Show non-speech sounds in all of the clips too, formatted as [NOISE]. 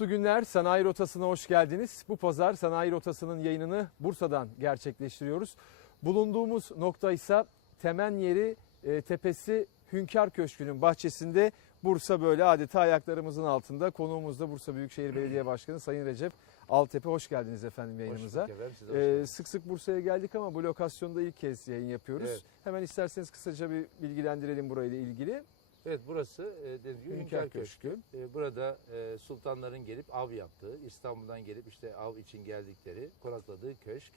Mutlu günler. Sanayi Rotası'na hoş geldiniz. Bu pazar Sanayi Rotası'nın yayınını Bursa'dan gerçekleştiriyoruz. Bulunduğumuz nokta ise temen yeri e, tepesi Hünkar Köşkü'nün bahçesinde. Bursa böyle adeta ayaklarımızın altında. Konuğumuz da Bursa Büyükşehir Belediye Başkanı Sayın Recep Altepe. Hoş geldiniz efendim yayınımıza. Hoş bulduk efendim, siz de hoş Ee, geldiniz. sık sık Bursa'ya geldik ama bu lokasyonda ilk kez yayın yapıyoruz. Evet. Hemen isterseniz kısaca bir bilgilendirelim burayla ilgili. Evet burası e, dediğim gibi Hünkar Hünkar Köşkü. E, burada e, sultanların gelip av yaptığı, İstanbul'dan gelip işte av için geldikleri, konakladığı köşk.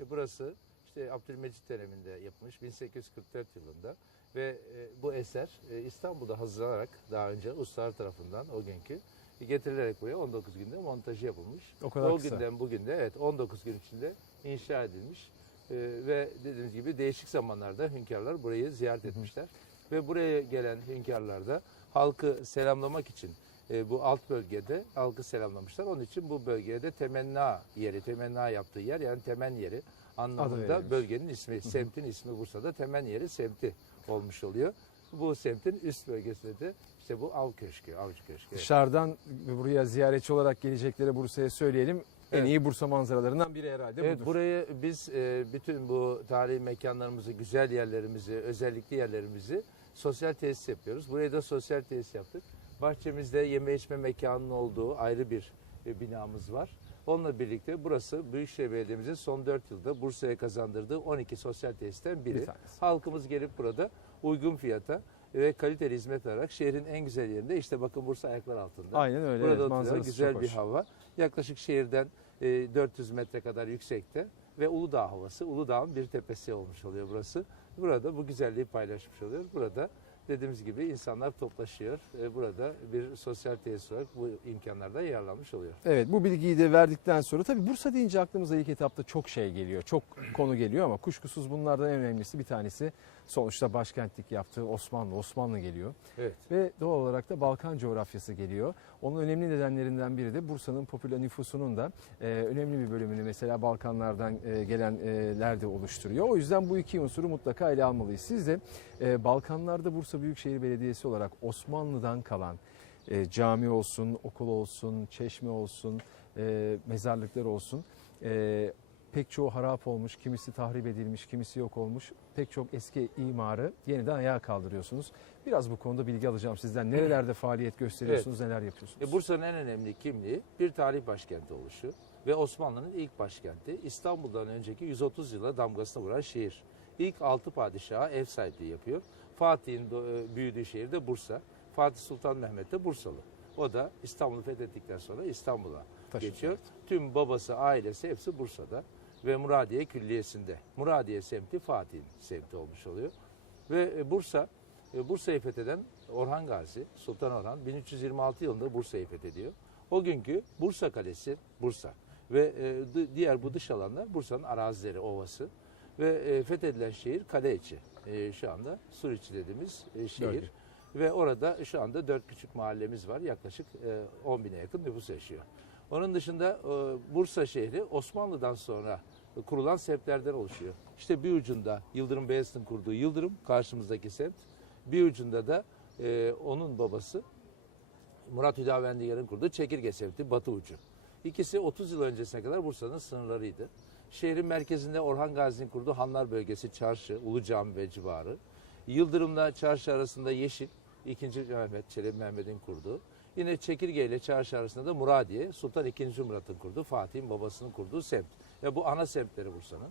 E, burası işte Abdülmecit döneminde yapılmış 1844 yılında ve e, bu eser e, İstanbul'da hazırlanarak daha önce ustalar tarafından o günkü getirilerek buraya 19 günde montajı yapılmış. O kadar o kısa. günden bugün de evet 19 gün içinde inşa edilmiş. E, ve dediğimiz gibi değişik zamanlarda hünkârlar burayı ziyaret etmişler. Ve buraya gelen hünkârlar da halkı selamlamak için e, bu alt bölgede halkı selamlamışlar. Onun için bu bölgeye de temenna yeri, temenna yaptığı yer yani temen yeri anlamında bölgenin ismi, semtin ismi Bursa'da temen yeri semti olmuş oluyor. Bu semtin üst bölgesinde de işte bu av köşkü, avcı köşkü. Dışarıdan buraya ziyaretçi olarak geleceklere Bursa'ya söyleyelim. En Evet. iyi Bursa manzaralarından biri herhalde Evet budur. burayı biz e, bütün bu tarihi mekanlarımızı, güzel yerlerimizi, özellikli yerlerimizi sosyal tesis yapıyoruz. Buraya da sosyal tesis yaptık. Bahçemizde yeme içme mekanının olduğu ayrı bir e, binamız var. Onunla birlikte burası Büyükşehir Belediye'mizin son 4 yılda Bursa'ya kazandırdığı 12 sosyal tesisten biri. Bir tanesi. Halkımız gelip burada uygun fiyata ve kaliteli hizmet alarak şehrin en güzel yerinde işte bakın Bursa ayaklar altında. Aynen öyle. Burada evet, oturuyor. Güzel bir hoş. hava. Yaklaşık şehirden e, 400 metre kadar yüksekte ve Uludağ havası. Uludağ'ın bir tepesi olmuş oluyor burası. Burada bu güzelliği paylaşmış oluyoruz. Burada dediğimiz gibi insanlar toplaşıyor. E, burada bir sosyal tesis olarak bu imkanlardan yararlanmış oluyor. Evet bu bilgiyi de verdikten sonra tabii Bursa deyince aklımıza ilk etapta çok şey geliyor. Çok konu geliyor ama kuşkusuz bunlardan en önemlisi bir tanesi sonuçta başkentlik yaptığı Osmanlı. Osmanlı geliyor. Evet. Ve doğal olarak da Balkan coğrafyası geliyor. Onun önemli nedenlerinden biri de Bursa'nın popüler nüfusunun da e, önemli bir bölümünü mesela Balkanlardan e, gelenler de oluşturuyor. O yüzden bu iki unsuru mutlaka ele almalıyız. Siz de e, Balkanlarda Bursa Büyükşehir Belediyesi olarak Osmanlı'dan kalan e, cami olsun, okul olsun, çeşme olsun, e, mezarlıklar olsun. E, pek çoğu harap olmuş, kimisi tahrip edilmiş, kimisi yok olmuş. Pek çok eski imarı yeniden ayağa kaldırıyorsunuz. Biraz bu konuda bilgi alacağım sizden. Nerelerde faaliyet gösteriyorsunuz, neler yapıyorsunuz? E, Bursa'nın en önemli kimliği bir tarih başkenti oluşu ve Osmanlı'nın ilk başkenti İstanbul'dan önceki 130 yıla damgasını vuran şehir. İlk altı padişaha ev sahipliği yapıyor. Fatih'in e, büyüdüğü şehir de Bursa. Fatih Sultan Mehmet de Bursalı. O da İstanbul'u fethettikten sonra İstanbul'a geçiyor. Tüm babası, ailesi hepsi Bursa'da ve Muradiye Külliyesi'nde. Muradiye semti Fatih'in semti olmuş oluyor. Ve e, Bursa, e, Bursa'yı fetheden Orhan Gazi, Sultan Orhan 1326 yılında Bursa'yı fethediyor. O günkü Bursa Kalesi, Bursa ve e, di- diğer bu dış alanlar Bursa'nın arazileri, ovası ve fethedilen şehir kale içi. E, şu anda Suriçi dediğimiz şehir. Bölge. Ve orada şu anda dört küçük mahallemiz var. Yaklaşık e, 10 bine yakın nüfus yaşıyor. Onun dışında Bursa şehri Osmanlı'dan sonra kurulan semtlerden oluşuyor. İşte bir ucunda Yıldırım Beyazıt'ın kurduğu Yıldırım karşımızdaki semt. Bir ucunda da e, onun babası Murat Hüdavendigar'ın kurduğu Çekirge semti batı ucu. İkisi 30 yıl öncesine kadar Bursa'nın sınırlarıydı. Şehrin merkezinde Orhan Gazi'nin kurduğu Hanlar bölgesi, çarşı, Ulu Cami ve civarı. Yıldırım'la çarşı arasında Yeşil, 2. Mehmet, Çelebi Mehmet'in kurduğu. Yine Çekirge ile çarşı arasında da Muradiye, Sultan II. Murat'ın kurduğu, Fatih'in babasının kurduğu semt. Ve bu ana semtleri Bursa'nın.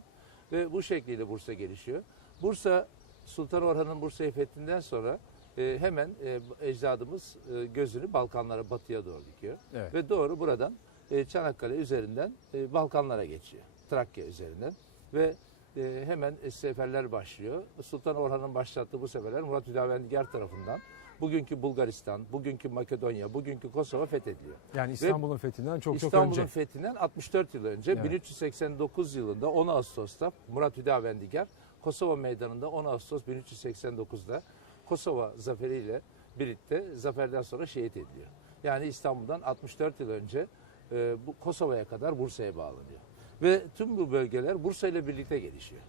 Ve bu şekliyle Bursa gelişiyor. Bursa, Sultan Orhan'ın Bursa'yı fethinden sonra e, hemen e, ecdadımız e, gözünü Balkanlara, batıya doğru dikiyor. Evet. Ve doğru buradan e, Çanakkale üzerinden e, Balkanlara geçiyor. Trakya üzerinden. Ve e, hemen e, seferler başlıyor. Sultan Orhan'ın başlattığı bu seferler Murat Hüdavendigar tarafından bugünkü Bulgaristan, bugünkü Makedonya, bugünkü Kosova fethediliyor. Yani İstanbul'un fethinden çok çok İstanbul'un önce. fethinden 64 yıl önce Evet. 1389 yılında 10 Ağustos'ta Murat Hüdavendigar Kosova Meydanı'nda 10 Ağustos 1389'da Kosova zaferiyle birlikte zaferden sonra şehit ediliyor. Yani İstanbul'dan 64 yıl önce e, bu Kosova'ya kadar Bursa'ya bağlanıyor. Ve tüm bu bölgeler Bursa ile birlikte gelişiyor.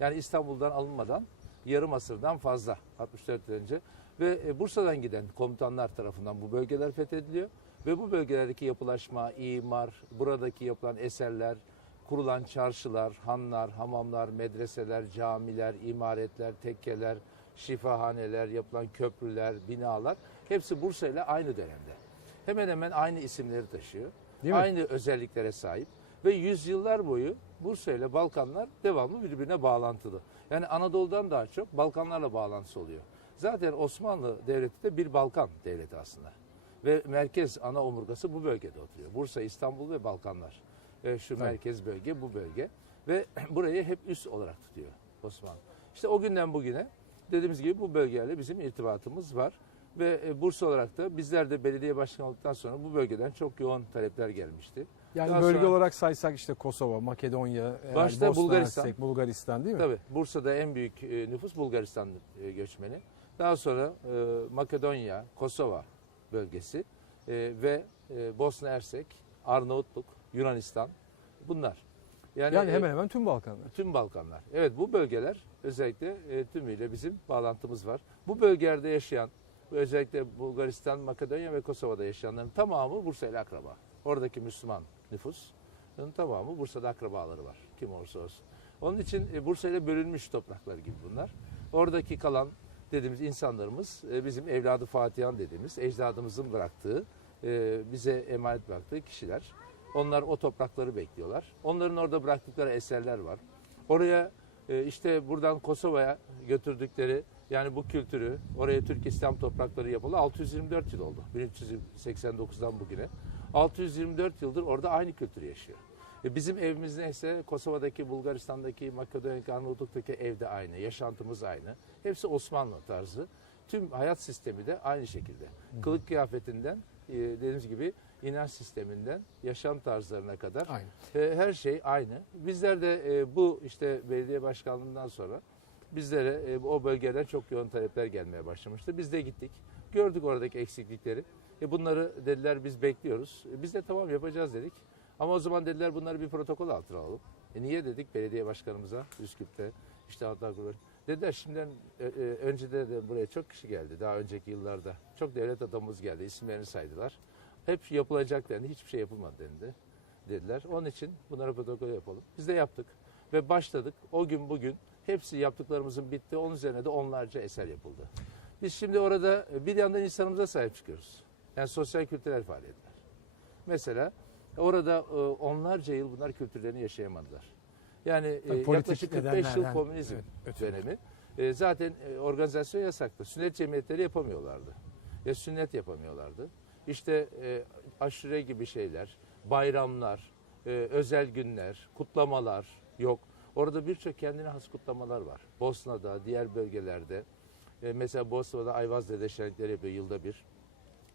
Yani İstanbul'dan alınmadan yarım asırdan fazla 64 yıl önce ve e, Bursa'dan giden komutanlar tarafından bu bölgeler fethediliyor Ve bu bölgelerdeki yapılaşma, imar, buradaki yapılan eserler, kurulan çarşılar, hanlar, hamamlar, medreseler, camiler, imaretler, tekkeler, şifahaneler, yapılan köprüler, binalar hepsi Bursa ile aynı dönemde. Hemen hemen aynı isimleri taşıyor. Değil mi? aynı özelliklere sahip ve yüzyıllar boyu Bursa ile Balkanlar devamlı birbirine bağlantılı. Yani Anadolu'dan daha çok Balkanlarla bağlantısı oluyor. Zaten Osmanlı Devleti de bir Balkan devleti aslında. Ve merkez ana omurgası bu bölgede oturuyor. Bursa, İstanbul ve Balkanlar. E, şu Tabii. merkez bölge bu bölge. Ve [CLEARS THROAT] burayı hep üst olarak tutuyor Osmanlı. İşte o günden bugüne dediğimiz gibi bu bölgelerle bizim irtibatımız var. Ve e, Bursa olarak da bizler de belediye başkanı olduktan sonra bu bölgeden çok yoğun talepler gelmişti. Yani Daha bölge sonra- olarak saysak işte Kosova, Makedonya, Başta Bosna Bulgaristan. Bulgaristan değil mi? Tabii Bursa'da en büyük e, nüfus Bulgaristan e, göçmeni. Daha sonra e, Makedonya, Kosova bölgesi e, ve e, Bosna Hersek, Arnavutluk, Yunanistan bunlar. Yani, e, hemen hemen tüm Balkanlar. Tüm Balkanlar. Evet bu bölgeler özellikle e, tümüyle bizim bağlantımız var. Bu bölgelerde yaşayan özellikle Bulgaristan, Makedonya ve Kosova'da yaşayanların tamamı Bursa ile akraba. Oradaki Müslüman nüfusun tamamı Bursa'da akrabaları var. Kim olursa olsun. Onun için e, Bursa ile bölünmüş topraklar gibi bunlar. Oradaki kalan dediğimiz insanlarımız e, bizim evladı Fatihan dediğimiz ecdadımızın bıraktığı e, bize emanet bıraktığı kişiler. Onlar o toprakları bekliyorlar. Onların orada bıraktıkları eserler var. Oraya e, işte buradan Kosova'ya götürdükleri yani bu kültürü oraya Türk İslam toprakları yapılı 624 yıl oldu. 1389'dan bugüne. 624 yıldır orada aynı kültür yaşıyor. Bizim evimiz neyse Kosova'daki, Bulgaristan'daki, Makedonya'daki, Arnavutluk'taki evde aynı. Yaşantımız aynı. Hepsi Osmanlı tarzı. Tüm hayat sistemi de aynı şekilde. Kılık kıyafetinden e, dediğimiz gibi inanç sisteminden yaşam tarzlarına kadar Aynı. e, her şey aynı. Bizler de e, bu işte belediye başkanlığından sonra bizlere o bölgeden çok yoğun talepler gelmeye başlamıştı. Biz de gittik. Gördük oradaki eksiklikleri. E, bunları dediler biz bekliyoruz. Biz de tamam yapacağız dedik. Ama o zaman dediler bunları bir protokol altına alalım. E niye dedik belediye başkanımıza Üsküp'te işte hatta grubu. Dediler şimdiden e, e, öncede de buraya çok kişi geldi daha önceki yıllarda. Çok devlet adamımız geldi isimlerini saydılar. Hep yapılacak dendi hiçbir şey yapılmadı dendi dediler. Onun için bunlara protokol yapalım. Biz de yaptık ve başladık. O gün bugün hepsi yaptıklarımızın bitti. Onun üzerine de onlarca eser yapıldı. Biz şimdi orada bir yandan insanımıza sahip çıkıyoruz. Yani sosyal kültürel faaliyetler. Mesela orada e, onlarca yıl bunlar kültürlerini yaşayamadılar. Yani e, Tabii yaklaşık 45 yıl komünizm evet, dönemi. E, zaten e, organizasyon yasaktı. Sünnet cemiyetleri yapamıyorlardı. Ya sünnet yapamıyorlardı. İşte e, aşure gibi şeyler, bayramlar, e, özel günler, kutlamalar yok. Orada birçok kendine has kutlamalar var. Bosna'da, diğer bölgelerde. E, mesela Bosna'da Ayvaz Dede şenlikleri yapıyor yılda bir.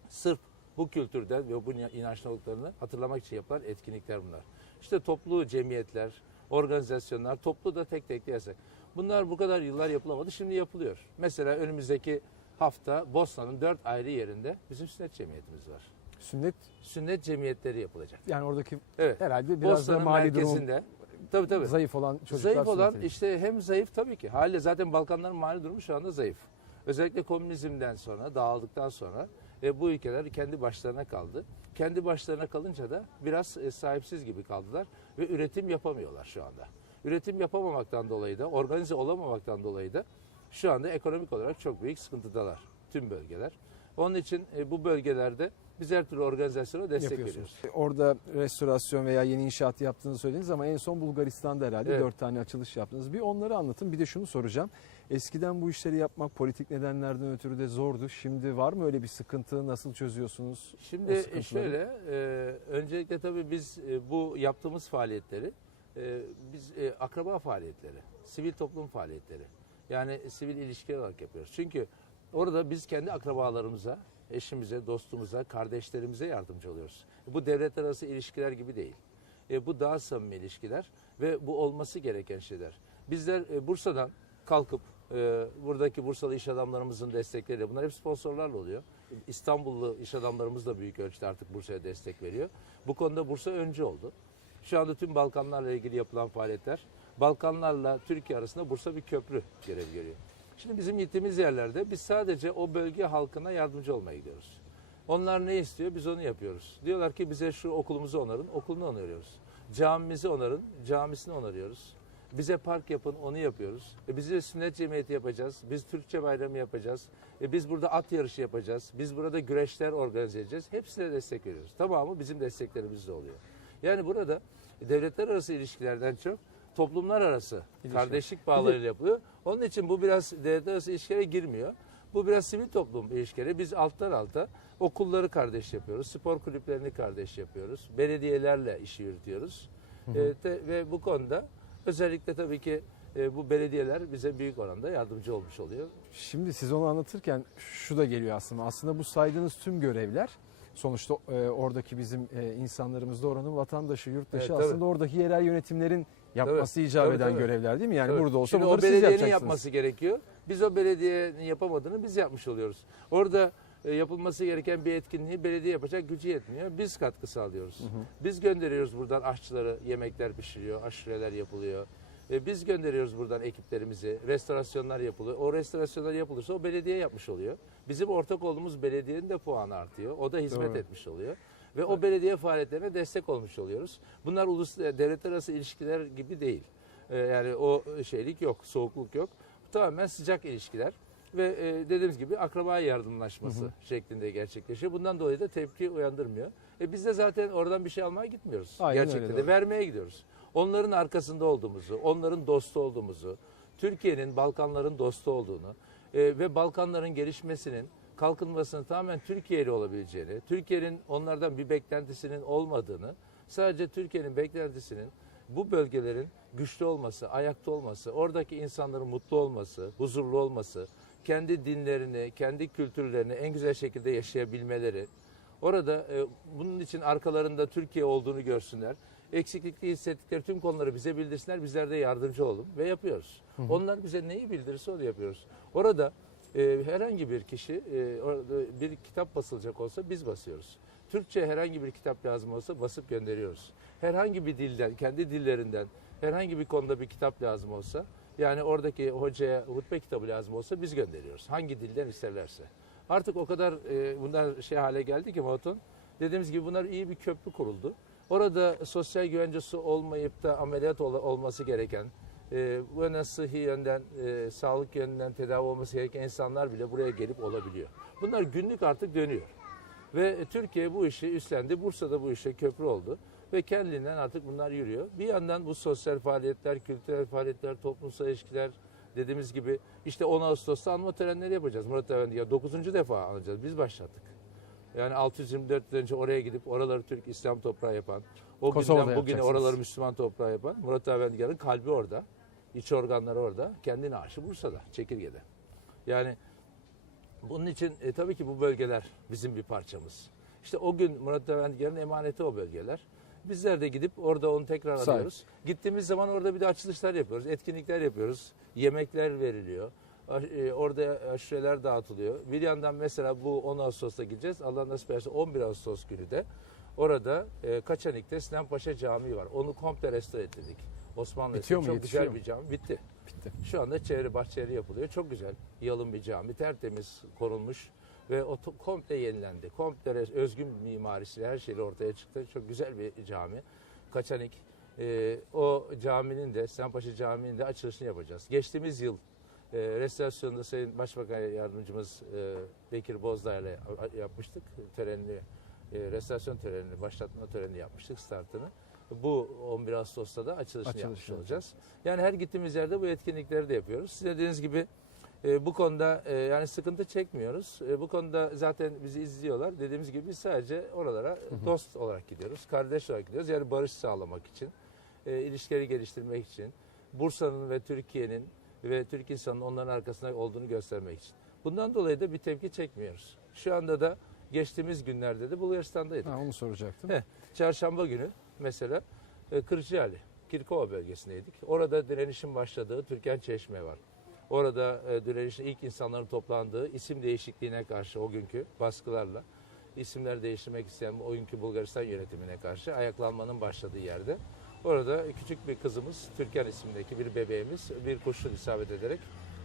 Sırf bu kültürden ve bu inançlılıklarını hatırlamak için yapılan etkinlikler bunlar. İşte toplu cemiyetler, organizasyonlar, toplu da tek tek yasak. Bunlar bu kadar yıllar yapılamadı, şimdi yapılıyor. Mesela önümüzdeki hafta Bosna'nın dört ayrı yerinde bizim sünnet cemiyetimiz var. Sünnet Sünnet cemiyetleri yapılacak. yani oradaki Evet. herhalde biraz da Bosna'nın mali durumu merkezinde. Tabii tabii. zayıf olan çocuklar Zayıf olan işte hem zayıf tabii ki. Haliyle zaten Balkanların mali durumu şu anda zayıf. Özellikle komünizmden sonra, dağıldıktan sonra e, bu ülkeler kendi başlarına kaldı. Kendi başlarına kalınca da biraz e, sahipsiz gibi kaldılar ve üretim yapamıyorlar şu anda. Üretim yapamamaktan dolayı da, organize olamamaktan dolayı da şu anda ekonomik olarak çok büyük sıkıntıdalar tüm bölgeler. Onun için e, bu bölgelerde biz her türlü organizasyona destek veriyoruz. Orada restorasyon veya yeni inşaat yaptığını söylediniz ama en son Bulgaristan'da herhalde Evet. tane açılış yaptınız. Bir onları anlatın bir de şunu soracağım. Eskiden bu işleri yapmak politik nedenlerden ötürü de zordu. Şimdi var mı öyle bir sıkıntı? Nasıl çözüyorsunuz? Şimdi e, şöyle, e, öncelikle tabii biz e, bu yaptığımız faaliyetleri, e, biz e, akraba faaliyetleri, sivil toplum faaliyetleri, yani sivil ilişkiler olarak yapıyoruz. Çünkü orada biz kendi akrabalarımıza, eşimize, dostumuza, kardeşlerimize yardımcı oluyoruz. Bu devlet arası ilişkiler gibi değil. E, bu daha samimi ilişkiler ve bu olması gereken şeyler. Bizler e, Bursa'dan kalkıp e, buradaki Bursalı iş adamlarımızın destekleriyle bunlar hep sponsorlarla oluyor. İstanbullu iş adamlarımız da büyük ölçüde artık Bursa'ya destek veriyor. Bu konuda Bursa öncü oldu. Şu anda tüm Balkanlarla ilgili yapılan faaliyetler Balkanlarla Türkiye arasında Bursa bir köprü görevi görüyor. Şimdi bizim gittiğimiz yerlerde biz sadece o bölge halkına yardımcı olmaya gidiyoruz. Onlar ne istiyor? Biz onu yapıyoruz. Diyorlar ki bize şu okulumuzu onarın, okulunu onarıyoruz. Camimizi onarın, camisini onarıyoruz. Bize park yapın, onu yapıyoruz. E bize sünnet cemiyeti yapacağız. Biz Türkçe bayramı yapacağız. E biz burada at yarışı yapacağız. Biz burada güreşler organize edeceğiz. Hepsine destek veriyoruz. Tamamı bizim desteklerimizle oluyor. Yani burada devletler arası ilişkilerden çok toplumlar arası İlişki. kardeşlik bağlarıyla yapılıyor. Onun için bu biraz devletler arası ilişkilere girmiyor. Bu biraz sivil toplum ilişkileri. Biz alttan alta okulları kardeş yapıyoruz. Spor kulüplerini kardeş yapıyoruz. Belediyelerle işi yürütüyoruz. E, te- ve bu konuda özellikle tabii ki e, bu belediyeler bize büyük oranda yardımcı olmuş oluyor. Şimdi siz onu anlatırken şu da geliyor aslında. Aslında bu saydığınız tüm görevler sonuçta e, oradaki bizim e, insanlarımız da oranın vatandaşı, yurttaşı Evet, tabii. aslında oradaki yerel yönetimlerin yapması Tabii, icap tabii, eden tabii. görevler değil mi? Yani Tabii. burada olsa Şimdi bunları o siz belediyenin yapacaksınız. yapması gerekiyor. Biz o belediyenin yapamadığını biz yapmış oluyoruz. Orada yapılması gereken bir etkinliği belediye yapacak gücü yetmiyor. Biz katkı sağlıyoruz. Biz gönderiyoruz buradan aşçıları, yemekler pişiriyor, aşureler yapılıyor. E, biz gönderiyoruz buradan ekiplerimizi, restorasyonlar yapılıyor. O restorasyonlar yapılırsa o belediye yapmış oluyor. Bizim ortak olduğumuz belediyenin de puanı artıyor. O da hizmet Doğru. etmiş oluyor. Ve o belediye faaliyetlerine destek olmuş oluyoruz. Bunlar ulus devletler arası ilişkiler gibi değil. E, yani o şeylik yok, soğukluk yok. Tamamen sıcak ilişkiler ve e, dediğimiz gibi akraba yardımlaşması şeklinde gerçekleşiyor. Bundan dolayı da tepki uyandırmıyor. E biz de zaten oradan bir şey almaya gitmiyoruz. Aynen öyle, Gerçekten doğru. de vermeye gidiyoruz. Onların arkasında olduğumuzu, onların dostu olduğumuzu, Türkiye'nin Balkanların dostu olduğunu e, ve Balkanların gelişmesinin kalkınmasının tamamen Türkiye ile olabileceğini, Türkiye'nin onlardan bir beklentisinin olmadığını, sadece Türkiye'nin beklentisinin bu bölgelerin güçlü olması, ayakta olması, oradaki insanların mutlu olması, huzurlu olması, kendi dinlerini, kendi kültürlerini en güzel şekilde yaşayabilmeleri, orada e, bunun için arkalarında Türkiye olduğunu görsünler. Eksiklikli hissettikleri tüm konuları bize bildirsinler, bizler de yardımcı olalım ve yapıyoruz. Onlar bize neyi bildirirse onu yapıyoruz. Orada e, herhangi bir kişi, e, orada bir kitap basılacak olsa biz basıyoruz. Türkçe herhangi bir kitap lazım olsa basıp gönderiyoruz. Herhangi bir dilden, kendi dillerinden herhangi bir konuda bir kitap lazım olsa, yani oradaki hocaya hutbe kitabı lazım olsa biz gönderiyoruz. Hangi dilden isterlerse. Artık o kadar e, bunlar şey hale geldi ki Moton. Dediğimiz gibi bunlar iyi bir köprü kuruldu. Orada sosyal güvencesi olmayıp da ameliyat ol- olması gereken, e, bu sıhhi yönden, e, sağlık yönünden tedavi olması gereken insanlar bile buraya gelip olabiliyor. Bunlar günlük artık dönüyor. Ve Türkiye bu işi üstlendi. Bursa'da bu işe köprü oldu. Ve kendiliğinden artık bunlar yürüyor. Bir yandan bu sosyal faaliyetler, kültürel faaliyetler, toplumsal ilişkiler dediğimiz gibi işte 10 Ağustos'ta anma törenleri yapacağız. Murat Efendi ya 9. defa anacağız. Biz başlattık. Yani 624 yıl önce oraya gidip oraları Türk İslam toprağı yapan, o Kosova'da günden bugüne oraları Müslüman toprağı yapan Murat Efendi'nin kalbi orada. iç organları orada. Kendine aşı Bursa'da, Çekirge'de. Yani bunun için e, tabii ki bu bölgeler bizim bir parçamız. İşte o gün Murat Efendi'nin emaneti o bölgeler. Bizler de gidip orada onu tekrar Sahip. arıyoruz. Gittiğimiz zaman orada bir de açılışlar yapıyoruz, etkinlikler yapıyoruz. Yemekler veriliyor. E, Orada aşureler dağıtılıyor. Bir yandan mesela bu 10 Ağustos'ta gideceğiz. Allah nasip ederse 11 Ağustos günü de orada e, Kaçanik'te Sinan Paşa Camii var. Onu komple restore ettirdik. Osmanlı Bitiyor mu, çok güzel mu? bir cami. Bitti. Bitti. Şu anda çevre bahçeleri yapılıyor. Çok güzel. Yalın bir cami. Tertemiz korunmuş. Ve o komple yenilendi. Komple özgün mimarisiyle her şeyle ortaya çıktı. Çok güzel bir cami. Kaçanik. Ee, o caminin de, Sinan Camii'nin de açılışını yapacağız. Geçtiğimiz yıl e, restorasyonda Sayın Başbakan Yardımcımız e, Bekir Bozdağ ile yapmıştık. Törenini, e, restorasyon törenini, başlatma törenini yapmıştık startını. Bu 11 Ağustos'ta da açılışını Açılış yapmış olacağız. Yani her gittiğimiz yerde bu etkinlikleri de yapıyoruz. Siz dediğiniz gibi e, bu konuda e, yani sıkıntı çekmiyoruz. E, bu konuda zaten bizi izliyorlar. Dediğimiz gibi biz sadece oralara dost olarak gidiyoruz. Kardeş olarak gidiyoruz. Yani barış sağlamak için, e, ilişkileri geliştirmek için, Bursa'nın ve Türkiye'nin ve Türk insanının onların arkasında olduğunu göstermek için. Bundan dolayı da bir tepki çekmiyoruz. Şu anda da geçtiğimiz günlerde de Bulgaristan'daydık. Ha, onu soracaktım. Heh. Çarşamba günü mesela e, Kırklareli, Kirkova bölgesindeydik. Orada direnişin başladığı Türkan Çeşme var. Orada e, direnişin ilk insanların toplandığı isim değişikliğine karşı o günkü baskılarla isimler değiştirmek isteyen o günkü Bulgaristan yönetimine karşı ayaklanmanın başladığı yerde. Orada küçük bir kızımız Türkan isimdeki bir bebeğimiz bir kurşun isabet ederek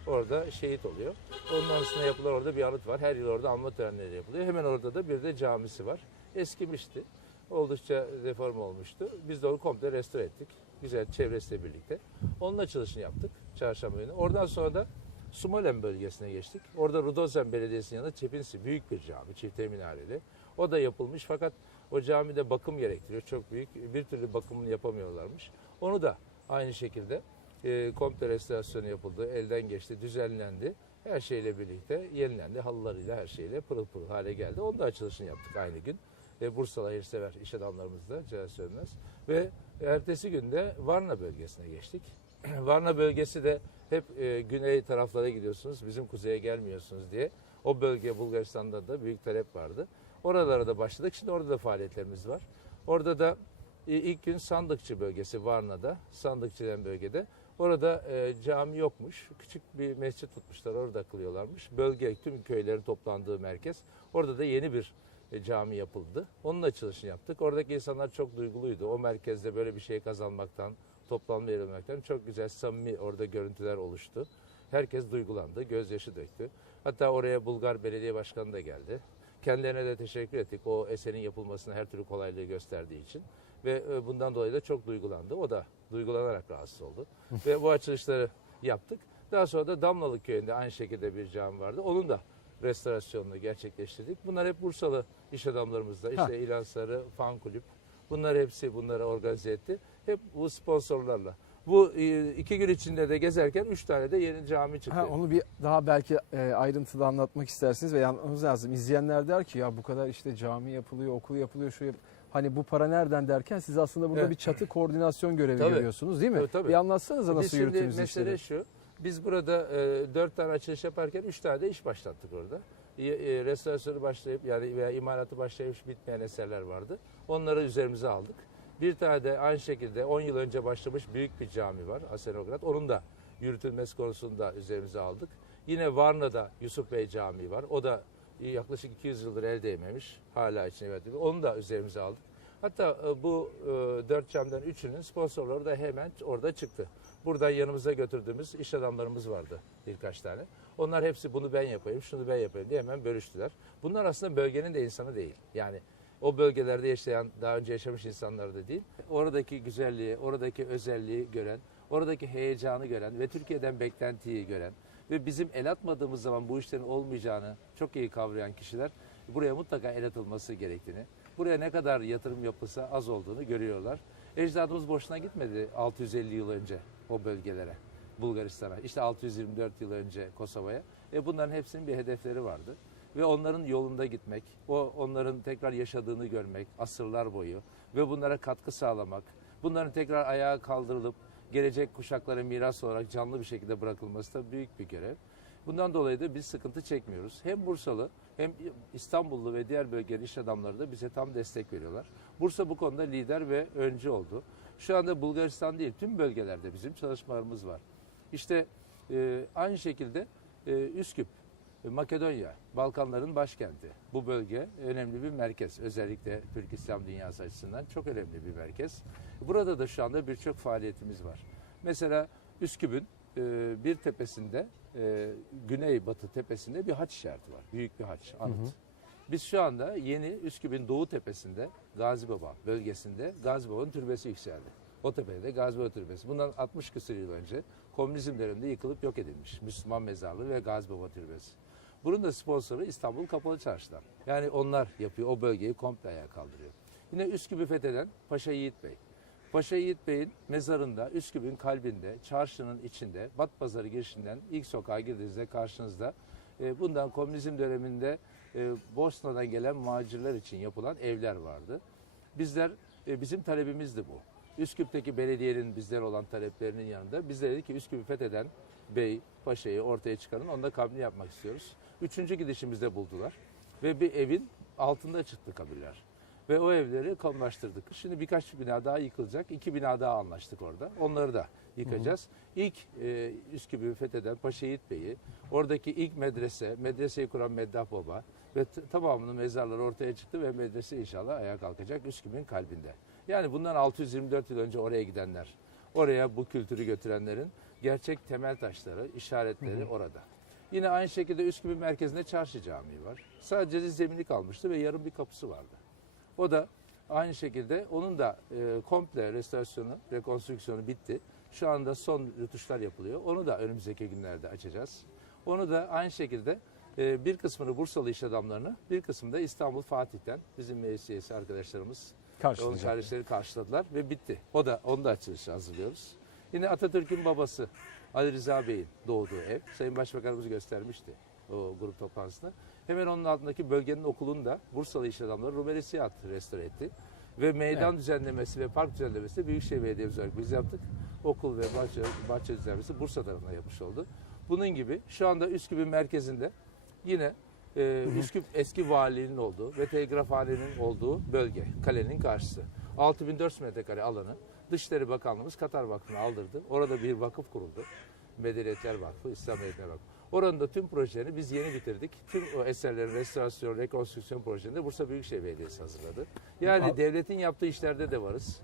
orada şehit oluyor. Onun üstüne yapılan orada bir anıt var. Her yıl orada anma törenleri yapılıyor. Hemen orada da bir de camisi var. Eskimişti. Oldukça deforme olmuştu. Biz de onu komple restore ettik. Güzel çevresiyle birlikte. Onun açılışını yaptık çarşamba günü. Oradan sonra da Sumolen bölgesine geçtik. Orada Rudozen Belediyesi'nin yanında Çepinsi büyük bir cami, çifte minareli. O da yapılmış fakat o camide bakım gerektiriyor. Çok büyük. Bir türlü bakımını yapamıyorlarmış. Onu da aynı şekilde e, komple restorasyonu yapıldı. Elden geçti, düzenlendi. Her şeyle birlikte yenilendi. Halılarıyla her şeyle pırıl pırıl hale geldi. Onun da açılışını yaptık aynı gün. E, Bursalı hayırsever iş adamlarımız da Celal Sönmez. Ve ertesi günde Varna bölgesine geçtik. [CLEARS THROAT] Varna bölgesi de hep e, güney taraflara gidiyorsunuz, bizim kuzeye gelmiyorsunuz diye. O bölge Bulgaristan'da da büyük talep vardı. Oralara da başladık. Şimdi orada da faaliyetlerimiz var. Orada da e, ilk gün Sandıkçı bölgesi Varna'da, Sandıkçı denen bölgede. Orada e, cami yokmuş. Küçük bir mescit tutmuşlar, orada kılıyorlarmış. Bölge, tüm köylerin toplandığı merkez. Orada da yeni bir e, cami yapıldı. Onun açılışını yaptık. Oradaki insanlar çok duyguluydu. O merkezde böyle bir şey kazanmaktan, toplanma olmaktan çok güzel, samimi orada görüntüler oluştu. Herkes duygulandı, gözyaşı döktü. Hatta oraya Bulgar Belediye Başkanı da geldi. Kendilerine de teşekkür ettik o eserin yapılmasına her türlü kolaylığı gösterdiği için. Ve e, bundan dolayı da çok duygulandı. O da duygulanarak rahatsız oldu. Ve bu açılışları yaptık. Daha sonra da Damlalı Köyü'nde aynı şekilde bir cami vardı. Onun da restorasyonunu gerçekleştirdik. Bunlar hep Bursalı iş adamlarımızda. İşte Ha. İlhan Sarı, Fan Kulüp. Bunlar hepsi bunları organize etti. Hep bu sponsorlarla. Bu e, iki gün içinde de gezerken üç tane de yeni cami çıktı. Ha, onu bir daha belki e, ayrıntılı anlatmak istersiniz ve yanmamız lazım. İzleyenler der ki ya bu kadar işte cami yapılıyor, okul yapılıyor, şu yap Hani bu para nereden derken siz aslında burada Evet. bir çatı koordinasyon görevi Tabii. görüyorsunuz değil mi? Tabii, tabii. Bir anlatsanıza nasıl şimdi yürüttüğünüz mesele işleri. şu. Biz burada e, dört tane açılış yaparken üç tane de iş başlattık orada. E, e, restorasyonu başlayıp yani veya imalatı başlayıp bitmeyen eserler vardı. Onları üzerimize aldık. Bir tane de aynı şekilde 10 yıl önce başlamış büyük bir cami var Asenograd. Onun da yürütülmesi konusunda üzerimize aldık. Yine Varna'da Yusuf Bey Camii var. O da yaklaşık 200 yıldır el değmemiş. Hala içine verdiğimiz. Onu da üzerimize aldık. Hatta e, bu e, dört camdan üçünün sponsorları da hemen orada çıktı. Buradan yanımıza götürdüğümüz iş adamlarımız vardı birkaç tane. Onlar hepsi bunu ben yapayım, şunu ben yapayım diye hemen bölüştüler. Bunlar aslında bölgenin de insanı değil. Yani o bölgelerde yaşayan, daha önce yaşamış insanlar da değil. Oradaki güzelliği, oradaki özelliği gören, oradaki heyecanı gören ve Türkiye'den beklentiyi gören ve bizim el atmadığımız zaman bu işlerin olmayacağını çok iyi kavrayan kişiler buraya mutlaka el atılması gerektiğini, buraya ne kadar yatırım yapılsa az olduğunu görüyorlar. Ecdadımız boşuna gitmedi 650 yıl önce o bölgelere, Bulgaristan'a, işte 624 yıl önce Kosova'ya. E bunların hepsinin bir hedefleri vardı. Ve onların yolunda gitmek, o onların tekrar yaşadığını görmek, asırlar boyu ve bunlara katkı sağlamak, bunların tekrar ayağa kaldırılıp gelecek kuşaklara miras olarak canlı bir şekilde bırakılması da büyük bir görev. Bundan dolayı da biz sıkıntı çekmiyoruz. Hem Bursalı hem İstanbullu ve diğer bölgeli iş adamları da bize tam destek veriyorlar. Bursa bu konuda lider ve öncü oldu. Şu anda Bulgaristan değil tüm bölgelerde bizim çalışmalarımız var. İşte e, aynı şekilde e, Üsküp, Makedonya, Balkanların başkenti. Bu bölge önemli bir merkez. Özellikle Türk İslam dünyası açısından çok önemli bir merkez. Burada da şu anda birçok faaliyetimiz var. Mesela Üsküp'ün e, bir tepesinde, e, güneybatı tepesinde bir haç işareti var. Büyük bir haç, anıt. Hı hı. Biz şu anda yeni Üsküp'ün doğu tepesinde Gazi Baba bölgesinde Gazi Baba'nın türbesi yükseldi. O tepede de Gazi Baba Türbesi. Bundan 60 küsur yıl önce komünizm döneminde yıkılıp yok edilmiş. Müslüman mezarlığı ve Gazi Baba Türbesi. Bunun da sponsoru İstanbul Kapalı Çarşılar. Yani onlar yapıyor, o bölgeyi komple ayağa kaldırıyor. Yine Üsküp'ü fetheden Paşa Yiğit Bey. Paşa Yiğit Bey'in mezarında Üsküp'ün kalbinde, çarşının içinde, Bat Pazarı girişinden ilk sokağa girdiğinizde karşınızda e, bundan komünizm döneminde e, Bosna'dan gelen muhacirler için yapılan evler vardı. Bizler, e, bizim talebimiz de bu. Üsküp'teki belediyenin bizlere olan taleplerinin yanında biz de dedik ki Üsküp'ü fetheden bey, paşayı ortaya çıkarın, onda kabrini yapmak istiyoruz. Üçüncü gidişimizde buldular ve bir evin altında çıktı kabirler. Ve o evleri kamulaştırdık. Şimdi birkaç bina daha yıkılacak. iki bina daha anlaştık orada. Onları da yıkacağız. İlk e, Üsküp'ü fetheden Paşa Yiğit Bey'i, oradaki ilk medrese, medreseyi kuran Meddah Baba ve tamamının mezarları ortaya çıktı ve medrese inşallah ayağa kalkacak Üsküp'ün kalbinde. Yani bundan 624 yıl önce oraya gidenler, oraya bu kültürü götürenlerin gerçek temel taşları, işaretleri orada. Yine aynı şekilde Üsküp'ün merkezinde Çarşı Camii var. Sadece zemini kalmıştı ve yarım bir kapısı vardı. O da aynı şekilde onun da e, komple restorasyonu, rekonstrüksiyonu bitti. Şu anda son rötuşlar yapılıyor. Onu da önümüzdeki günlerde açacağız. Onu da aynı şekilde e, bir kısmını Bursalı iş adamlarını, bir kısmını da İstanbul Fatih'ten bizim meclis arkadaşlarımız, onun kardeşleri karşıladılar ve bitti. O da onu da açılışı hazırlıyoruz. Yine Atatürk'ün babası Ali Rıza Bey'in doğduğu ev. Sayın Başbakanımız göstermişti o grup toplantısında. Hemen onun altındaki bölgenin okulunu da Bursalı iş adamları Rumeli Siyah restore etti. Ve meydan Evet. düzenlemesi ve park düzenlemesi de Büyükşehir Belediyemiz olarak biz yaptık. Okul ve bahçe, bahçe düzenlemesi Bursa tarafından yapmış oldu. Bunun gibi şu anda Üsküp'ün merkezinde yine e, Üsküp eski valiliğinin olduğu ve telgrafhanenin olduğu bölge, kalenin karşısı. 6400 metrekare alanı Dışişleri Bakanlığımız Katar Vakfı'na aldırdı. Orada bir vakıf kuruldu. Medeniyetler Vakfı, İslam Medeniyetler Vakfı. Oranın da tüm projelerini biz yeni bitirdik. Tüm o eserlerin restorasyon, rekonstrüksiyon projelerini Bursa Büyükşehir Belediyesi hazırladı. Yani Al- devletin yaptığı işlerde de varız.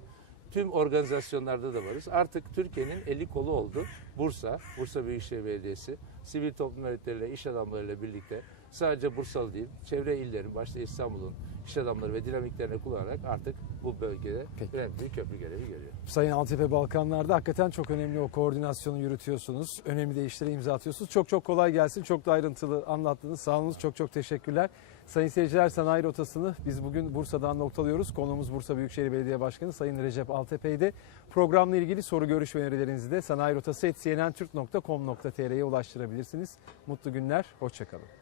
Tüm organizasyonlarda da varız. Artık Türkiye'nin eli kolu oldu. Bursa, Bursa Büyükşehir Belediyesi, sivil toplum örgütleriyle, iş adamlarıyla birlikte sadece Bursalı değil, çevre illerin, başta İstanbul'un iş adamları ve dinamiklerini kullanarak artık bu bölgede Peki. önemli bir köprü görevi görüyor. Sayın Altepe Balkanlar'da hakikaten çok önemli o koordinasyonu yürütüyorsunuz. Önemli de işlere imza atıyorsunuz. Çok çok kolay gelsin. Çok da ayrıntılı anlattınız. Sağ olun. Çok çok teşekkürler. Sayın seyirciler sanayi rotasını biz bugün Bursa'dan noktalıyoruz. Konuğumuz Bursa Büyükşehir Belediye Başkanı Sayın Recep Altepe'ydi. Programla ilgili soru görüş ve önerilerinizi de sanayi rotası cnntürk.com.tr'ye ulaştırabilirsiniz. Mutlu günler. Hoşçakalın.